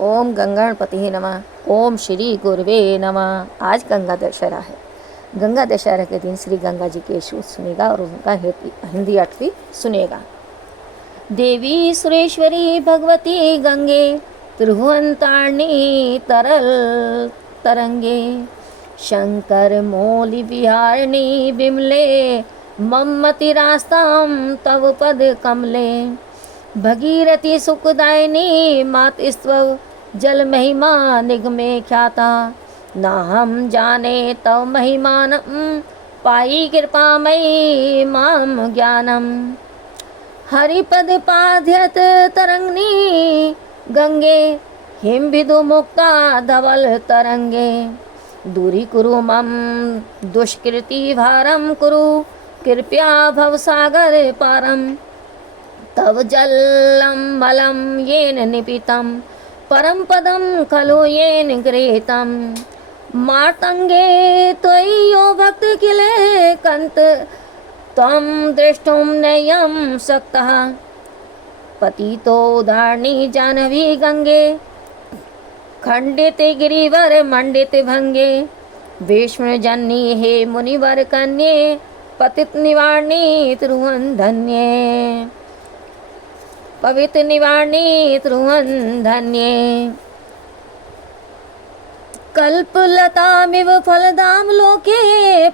ओम गंगणपति नमः। ओम श्री गुरुवे नमः। आज गंगा दशहरा है। गंगा दशहरा के दिन श्री गंगा जी के श्लोक सुनेगा और उनका हिंदी अर्थ भी सुनेगा। देवी सुरेश्वरी भगवती गंगे त्रिभुवनतारिणी तरल तरंगे शंकर मौलि विहारिणी बिमले मम्मति रास्ताम तव पद कमले भगीरथी सुखदायिनी मात स्तव जल महिमा निगमे ख्याता ना हम जाने तव महिमानम पाई कृपामयी माम ज्ञानम हरिपद पाध्यत तरंगनी गंगे हिम विदु मुक्ता धवल तरंगे दूरी कुरु मम दुष्कृति भारम कुरु कृपया भवसागर पारम तव जलम मलम येन निपितम परम पदम खलु येन गृहीतम मातंगे त्वय्यो भक्त किले कंत त्वं द्रष्टुं नयं सक्तः पतितो उदारणी जाह्नवी गंगे खंडित गिरिवर मंडित भंगे विष्णु जन्नी हे मुनिवर कन्ये पतित निवारणी त्रुवन धन्ये पवित्र निवारणी त्रुवन धन्ये कल्पलतामिव फलदाम लोके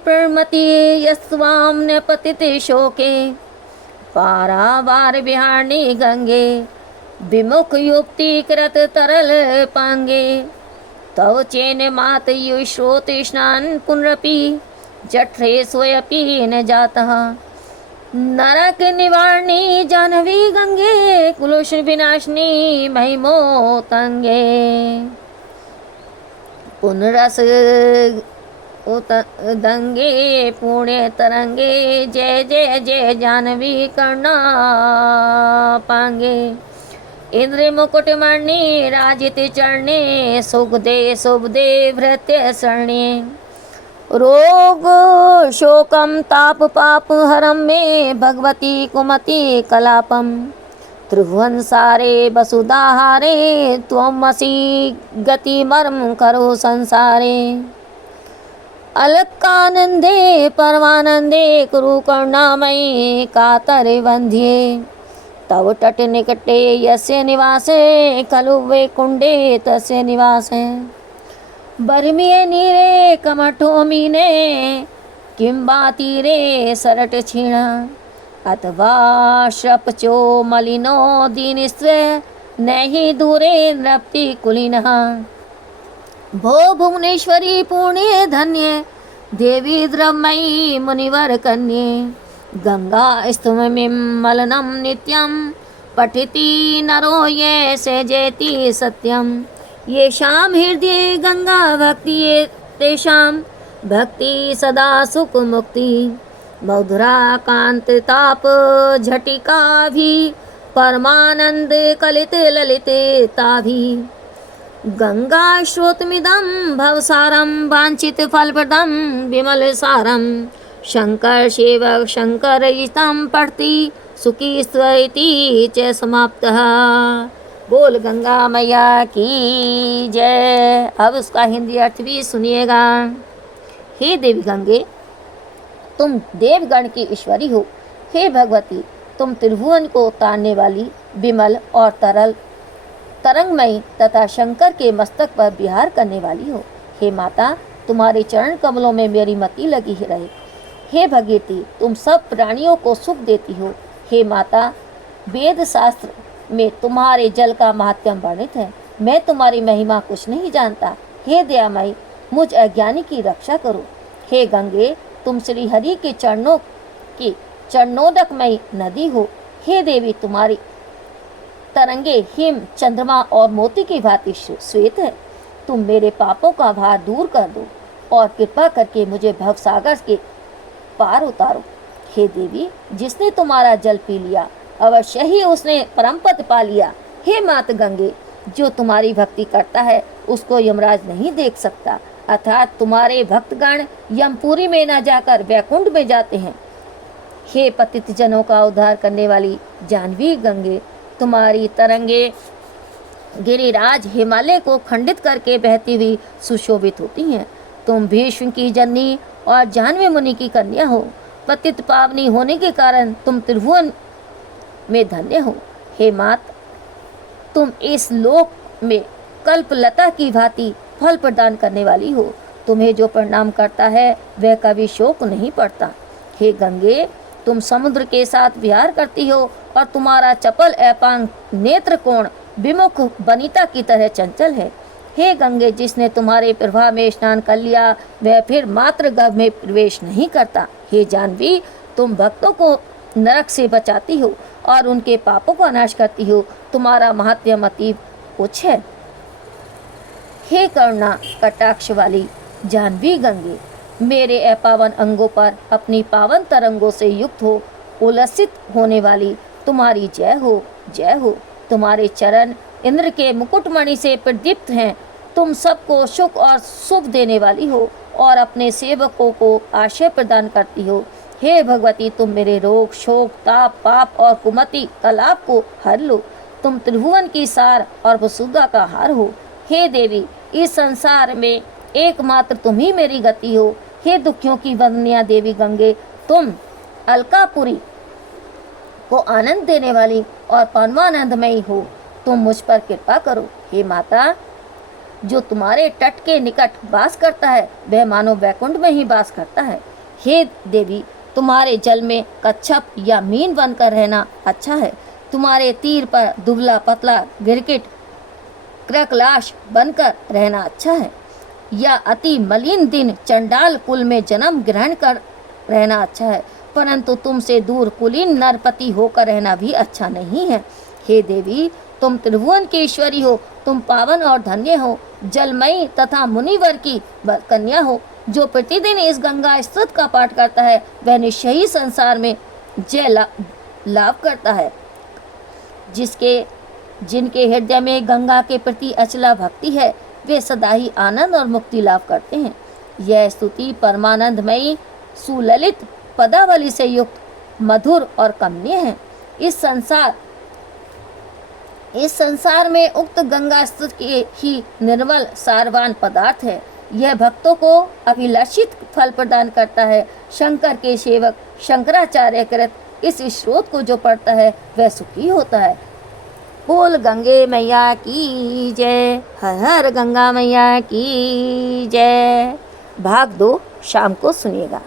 प्रणमति यस्वां न पतिते शोके पारावार विहारिणी गंगे विमुख युक्ति कृत तरल पांगे तव चेन मात युश्रोत स्नान पुनरपि जठरे स्वयपि न जातः नरक निवारणी जाह्नवी गंगे कुलुष विनाशिनी महिमोतंगे पुनरस दंगे पुण्य तरंगे जय जय जय जाह्नवी कर्णा पांगे इंद्र मुकुट मणि राजित चरणे सुखदे शुभदे भृत्य शरणे रोग शोकम ताप पाप हरम में भगवती कुमति कलापम त्रिभुवन सारे वसुधाहारे त्वमसि गति मर्म करो संसारे अलकानंदे परमानंदे कुरु करुणामयी कातर वंध्ये तव तट निकटे यस्य निवासे खलु वैकुंडे तस्य निवासे बर्मिये नीरे कमठो मीने किंबा तीरे सरट क्षीण अथवा शपचो मलिनो दीनिस्वे नहि दूरे नृप्ति कुलिनः भो भुवनेश्वरी पुण्ये धन्ये देवी द्रवमयी मुनिवर कन्ये गंगा स्तुमिं मलनं नित्यं पठिति नरो ये सेजेति सत्यं येषां हृदये गंगा भक्ति तेषां भक्ति सदा सुख मुक्ति मधुरा कांत ताप झटिका भी परमानंद कलित ललित ताभी गंगा श्रोतमिदं भवसारं वांछित फलप्रदं विमल सारं शंकर सेवक शंकर इष्टं पठति सुखी स्वइति च समाप्तः। बोल गंगा मैया की जय। अब उसका हिंदी अर्थ भी सुनिएगा। हे देवी गंगे, तुम देवगण की ईश्वरी हो। हे भगवती, तुम त्रिभुवन को तारने वाली विमल और तरल तरंगमयी तथा शंकर के मस्तक पर विहार करने वाली हो। हे माता, तुम्हारे चरण कमलों में मेरी मति लगी ही रहे। हे भगीरथी, तुम सब प्राणियों को सुख देती हो। हे माता, वेद शास्त्र में तुम्हारे जल का महात्म्य वर्णित है। मैं तुम्हारी महिमा कुछ नहीं जानता। हे दयामयी, मुझ अज्ञानी की रक्षा करो। हे गंगे, तुम श्री हरि के चरणों की चरणोदकमयी नदी हो। हे देवी, तुम्हारी तरंगे हिम चंद्रमा और मोती की भांति श्वेत है। तुम मेरे पापों का भार दूर कर दो और कृपा करके मुझे भवसागर के पार उतारो। हे देवी, जिसने तुम्हारा जल पी लिया अवश्य ही उसने परम पद पा लिया। हे मात गंगे, जो तुम्हारी भक्ति करता है उसको यमराज नहीं देख सकता, अर्थात तुम्हारे भक्तगण यमपुरी में न जाकर वैकुंठ में जाते हैं। हे पतित जनों का उद्धार करने वाली जाह्नवी गंगे, तुम्हारी तरंगे गिरिराज हिमालय को खंडित करके बहती हुई सुशोभित होती हैं। तुम भीष्म की जननी और जाह्नवी मुनि की कन्या हो। पतित पावनी होने के कारण तुम त्रिभुवन में धन्य हो। हे मात, तुम इस लोक में कल्पलता की भांति फल प्रदान करने वाली हो। तुम्हें जो प्रणाम करता है वह कभी शोक नहीं पड़ता। हे गंगे, तुम समुद्र के साथ विहार करती हो और तुम्हारा चपल अपांग नेत्र कोण विमुख वनिता की तरह चंचल है। हे गंगे, जिसने तुम्हारे प्रवाह में स्नान कर लिया वह फिर मात्र गर्भ में प्रवेश नहीं करता। हे जाह्नवी, तुम भक्तों को नरक से बचाती हो और उनके पापों का नाश करती हो। तुम्हारा महात्म्य अतीव उच्च है। हे करुणा कटाक्ष वाली जाह्नवी गंगे, मेरे अपावन अंगों पर अपनी पावन तरंगों से युक्त हो उल्लसित होने वाली तुम्हारी जय हो, जय हो। तुम्हारे चरण इंद्र के मुकुटमणि से प्रदीप्त हैं। तुम सबको सुख और शुभ देने वाली हो और अपने सेवकों को आश्रय प्रदान करती हो। हे भगवती, तुम मेरे रोग, शोक, ताप, पाप और कुमति कलाप को हर लो। तुम त्रिभुवन की सार और वसुधा का हार हो। हे देवी, इस संसार में एकमात्र तुम ही मेरी गति हो। हे दुखियों की वंदनीय देवी गंगे, तुम अलकापुरी को आनंद देने वाली और परमानंदमयी हो। तुम मुझ पर कृपा करो। हे माता, जो तुम्हारे तट के निकट वास करता है वह मानो वैकुंठ में ही वास करता है। हे देवी, तुम्हारे जल में कच्छप या मीन बनकर रहना अच्छा है। तुम्हारे तीर पर दुबला पतला गिरगिट क्रकलाश बनकर रहना अच्छा है, या अति मलिन दिन चंडाल कुल में जन्म ग्रहण कर रहना अच्छा है। परंतु तुमसे दूर कुलीन नरपति होकर रहना भी अच्छा नहीं है। हे देवी, तुम त्रिभुवन की ईश्वरी हो। तुम पावन और धन्य हो, जलमयी तथा मुनिवर की कन्या हो। जो प्रतिदिन इस गंगा स्तुति का पाठ करता है वह निश्चय ही संसार में जय लाभ करता है। जिनके हृदय में गंगा के प्रति अचला भक्ति है वे सदा ही आनंद और मुक्ति लाभ करते हैं। यह स्तुति परमानंदमयी सुललित पदावली से युक्त मधुर और कमनीय है। इस संसार में उक्त गंगा स्तुति ही निर्मल सारवान पदार्थ है। यह भक्तों को अभिलाषित फल प्रदान करता है। शंकर के सेवक शंकराचार्य कृत इस स्रोत को जो पढ़ता है वह सुखी होता है। बोल गंगे मैया की जय, हर हर गंगा मैया की जय। भाग 2 शाम को सुनिएगा।